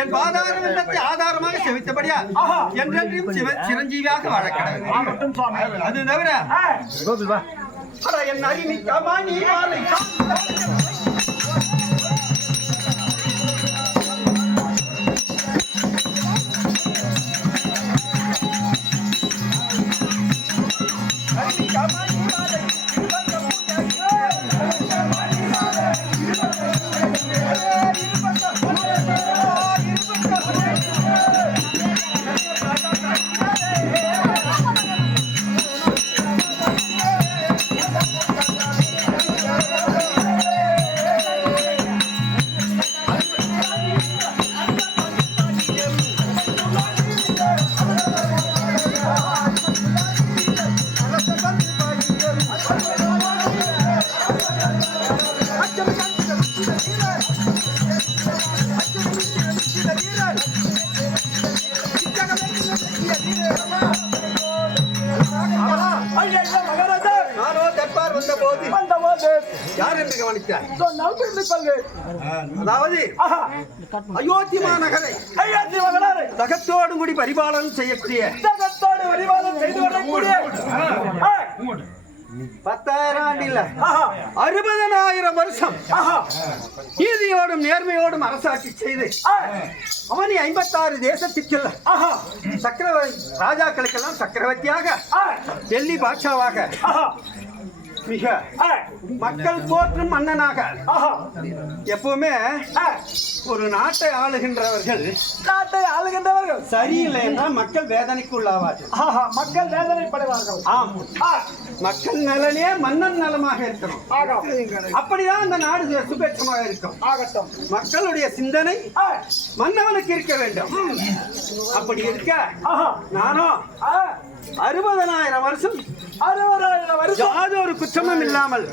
என் பாதாரத்தை ஆதாரமாக செவித்தபடியா என்றென்றும் சிரஞ்சீவியாக வாழக்கிறது. அது தவிர என் அடிமைக்கமா நீ மாலை அதாவது அயோத்தி மாநகரை தகத்தோடு கூடி பரிபாலனம் செய்யக்கூடிய 10,000 ஆண்டில் 60,000 வருஷம் நீதியோடும் நேர்மையோடும் அரசாட்சி செய்து அவனி 56 தேசத்திற்கு சக்கரவர்த்தி ராஜாக்களுக்கெல்லாம் சக்கரவர்த்தியாக டெல்லி பாட்சாவாக மிக மக்கள் போற்றும் மன்னனாக எப்பவுமே ஒரு நாட்டை ஆளுகின்றவர்கள் சரியில்லை என்றால் மக்கள் வேதனைக்கு உள்ளாவார்கள். மக்கள் வேதனைப்படுவார்கள். ஆம், மக்கள் நலனே மன்னன் நலமாக இருக்கணும். அப்படிதான் அந்த நாடு சுபேட்சமாக இருக்கும். மக்களுடைய சிந்தனை மன்னவனுக்கு இருக்க வேண்டும். அப்படி இருக்க நானும் 60,000 வருஷம் யாதொரு குற்றமும் இல்லாமல்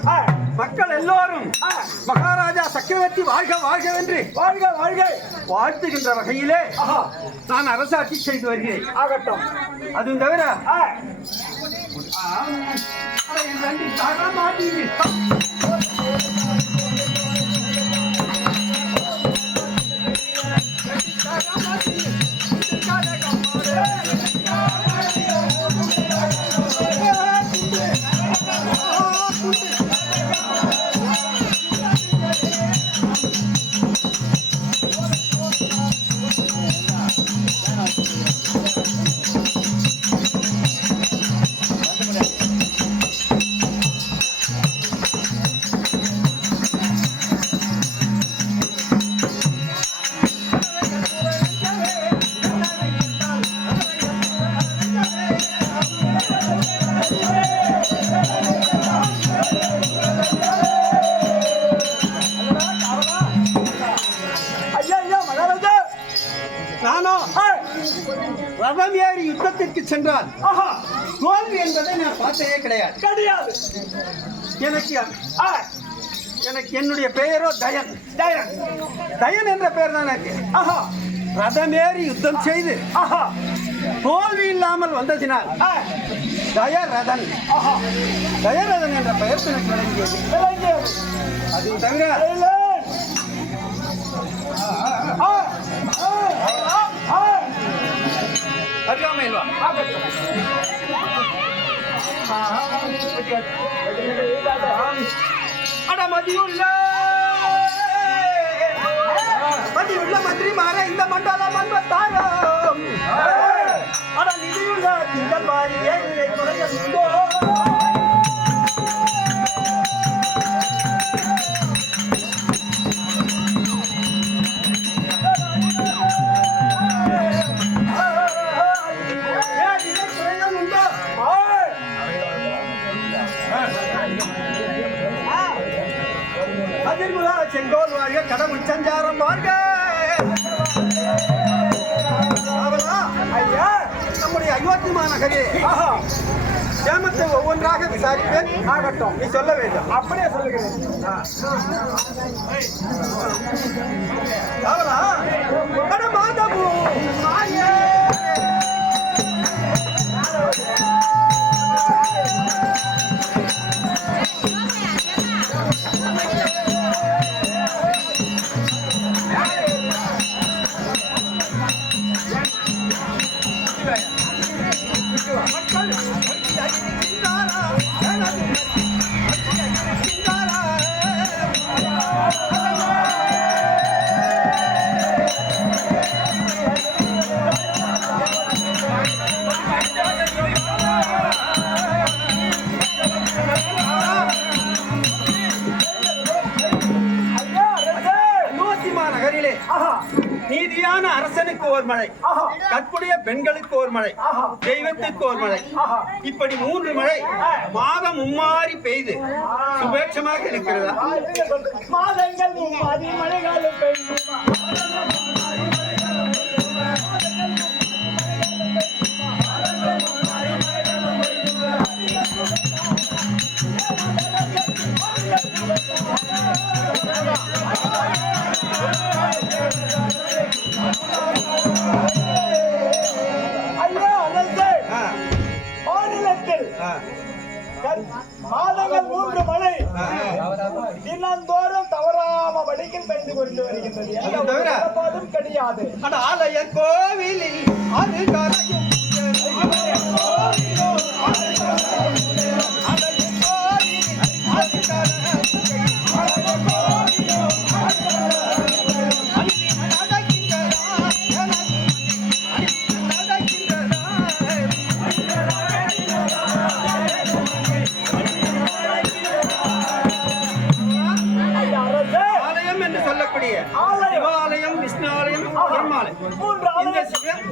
மக்கள் எல்லோரும் மகாராஜா சக்கரவர்த்தி வாழ்க வாழ்கவென்று வாழ்த்துகின்ற வகையிலே நான் அரசாட்சி செய்து வருகிறேன். ஆகட்டும். அதுவும் தவிர ரதம் ஏறி யுத்தத்திற்கு சென்றால் தோல்வி என்பதை நான் பார்த்ததே கிடையாது. எனக்கு என்னுடைய பெயரோ தயன். தயன் என்ற பெயர் தான் எனக்கு. ரதமேறி யுத்தம் செய்து தோல்வி இல்லாமல் வந்ததினால் தயரதன் என்ற பெயர் எனக்கு விளங்கியது. அது தவிர சமையல் வா. அட மதியுள்ள மந்திரி மாற இந்த மண்டலம் அன்பத்தாரம். அட நிதியுள்ள திங்கள் மாறி ஏழை குறையோ. செங்கோல் வாழ்க கடவுள் சஞ்சாரம் வாழ்க. ஐயா நம்முடைய அயோத்தி மாநகரே சேமத்தை ஒவ்வொன்றாக விசாரிப்பேன். ஆகட்டும், நீ சொல்ல வேண்டும். அப்படியே சொல்லுகிறேன். நீதியான அரசனுக்கு ஒரு மழை, கற்புடைய பெண்களுக்கு ஒரு மழை, தெய்வத்துக்கு ஒரு மழை, இப்படி 3 மழை மாதம் மும்மாறி பெய்து சுபேட்சமாக இருக்கிறதா? மாதங்கள் மும்மாறி மழைகாலம் பெய்து மாதங்கள் 3 மழை தினந்தோறும் தவறாம வழியில் பெய்து கொண்டு வருகின்றது. கிடையாது. ஆலய கோவிலில் அருகாலையும் சிவாலயம், விஷ்ணு ஆலயம்,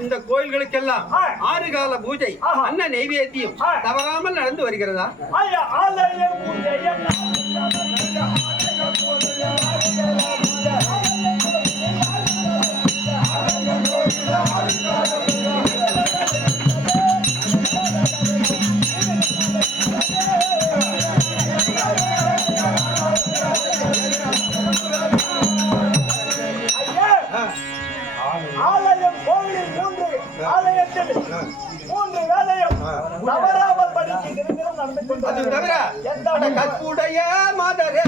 இந்த கோயில்களுக்கெல்லாம் 6 கால பூஜை, அன்ன நெய்வேத்தியம் தவறாமல் நடந்து வருகிறதா? ஆலயம் கோவிலில் 3 ஆலயத்தில் 3 வேலையும் தவறாமல் படிக்கு நிரந்தரம் நடந்து கொண்டு கற்புடைய மாதரே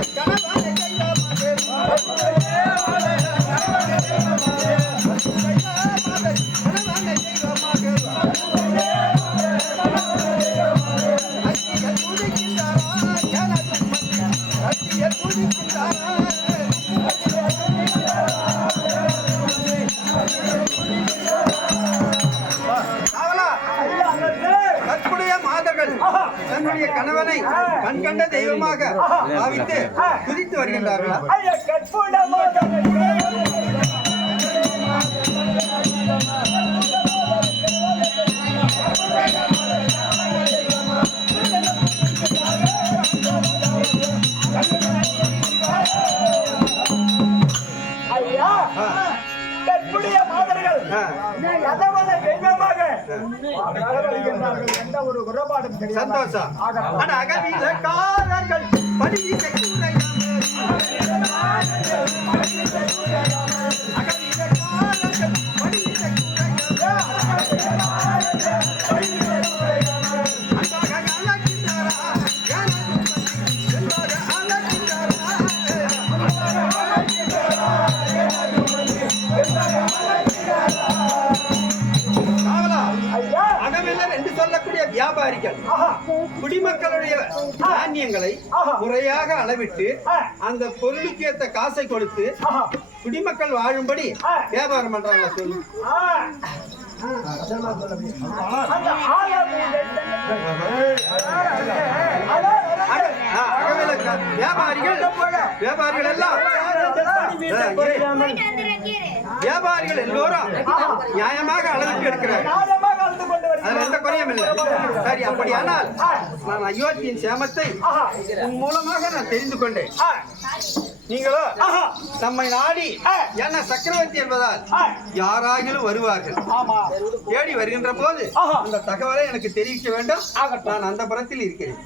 தன்னுடைய கணவனை கண்கண்ட தெய்வமாக பாவித்து துதித்து வருகின்றார்களா? சந்தோஷம். அகவீரக்காரர்கள் வியாபாரிகள் குடிமக்களுடைய தானியங்களை முறையாக அளவிட்டு அந்த பொருளுக்கு ஏத்த காசை கொடுத்து குடிமக்கள் வாழும்படி வியாபாரம் பண்றாங்களா சொல்லு. வியாபாரிகள் எல்லாம் வியாபாரிகள் எல்லோரும் நியாயமாக அளவிட்டு எடுக்கிறார். அதுல எந்த குறையும் இல்லை. சரி, அப்படியானால் நான் அயோத்தியின் சேமத்தை உன் மூலமாக நான் தெரிந்து கொண்டேன். நீங்களோ நம்மை நாடி என்ன சக்கரவர்த்தி என்பதால் யாராகிலும் வருவார்கள். தேடி வருகின்ற போது அந்த தகவலை எனக்கு தெரிவிக்க வேண்டும். நான் அந்த புறத்தில் இருக்கிறேன்.